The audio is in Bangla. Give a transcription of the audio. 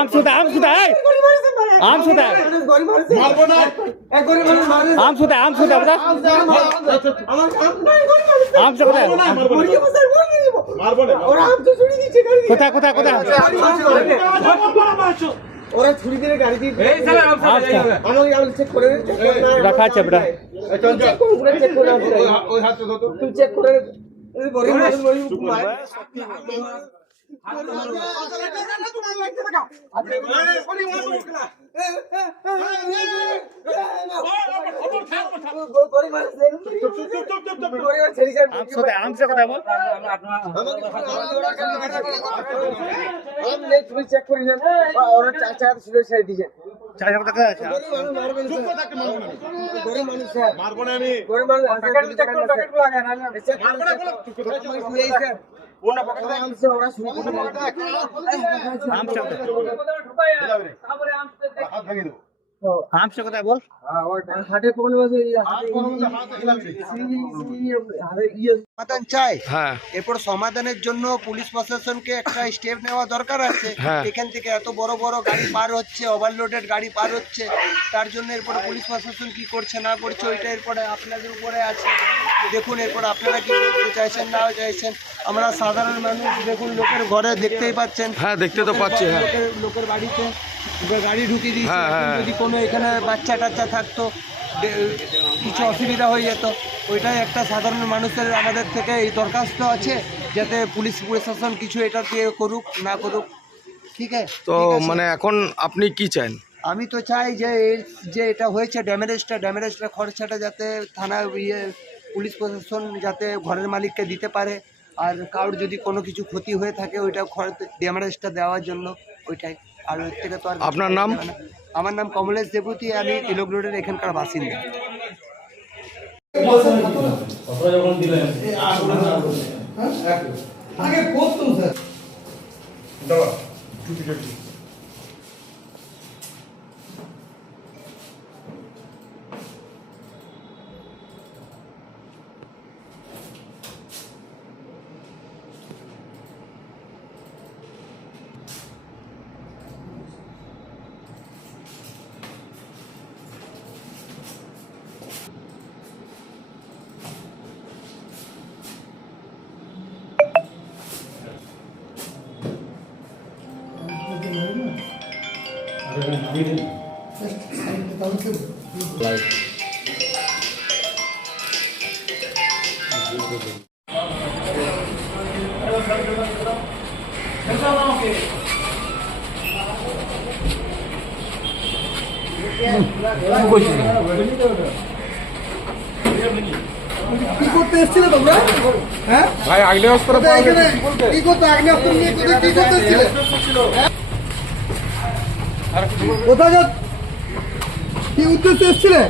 আমসুদা আমসুদা এই আমসুদা আমসুদা আমসুদা বড় আমসুদা কোথায় কোথায় কোথায় ওরা ছুরি দিয়ে গাড়ি দিয়ে চেক করে রাখা আছে বেটা ওই হাতে তুই চেক করে তুমি চেক করে নেন ওরা 4 টাকা শুধু ছেড়ে দিয়েছে 4 টাকা আছে গরিব মানুষ স্যার মারবো না আমি গরিব মানুষ চেক করে প্যাকেট লাগা না চেক মারবো না এই স্যার ওনা পকেটে আমছে ওরা শুরু করে আমছে তারপরে আমছে হাত ভেঙে দেবো আমছে কোথায় বল হাটে কোন বসে সমাধান চাই। হ্যাঁ এরপর সমাধানের জন্য পুলিশ প্রশাসনকে একটা স্টেপ নেওয়া দরকার আছে। হ্যাঁ। এখান থেকে এত বড় বড় গাড়ি পার হচ্ছে, ওভারলোডেড গাড়ি পার হচ্ছে, তার জন্য এরপরে পুলিশ প্রশাসন কি করছে না করছে ওইটা এরপরে আপনাদের উপরে আছে। দেখুন এরপর আপনারা কি করতে চাইছেন না চাইছেন। আমরা সাধারণ মানুষ দেখুন লোকের ঘরে দেখতেই পাচ্ছেন। হ্যাঁ দেখতে তো পাচ্ছি। হ্যাঁ লোকের বাড়িতে গাড়ি ঢুকিয়ে দিয়েছে। হ্যাঁ, হ্যাঁ। যদি কোনো এখানে বাচ্চা টাচ্চা থাকতো কিছু অসুবিধা হয়ে যেত। ওইটাই একটা সাধারণ মানুষের আমাদের থেকে এই দরখাস্ত আছে যাতে পুলিশ প্রশাসন কিছু এটা দিয়ে করুক না করুক। ঠিক আছে তো মানে এখন আপনি কি চান? আমি তো চাই যে যে এটা হয়েছে ড্যামেজটা খরচাটা যাতে থানা পুলিশ প্রশাসন যাতে ঘরের মালিককে দিতে পারে। আর কারোর যদি কোনো কিছু ক্ষতি হয়ে থাকে ওইটা ড্যামেজটা দেওয়ার জন্য ওইটাই। আর ওর থেকে তো আর আপনার নাম? আমার নাম কমলেশ দেবতী, আমি তিলক রোডের এখানকার বাসিন্দা। আগে করতুম স্যার দাও টুপি টুপি কি করতে এসেছিলে তোমরা? হ্যাঁ ভাই আগ্নে অস্ত্র কি করতে আগ্নে অস্ত্র নিয়ে কি করতে এসেছিলে? কোথায় কি উদ্দেশ্যে এসেছিলে?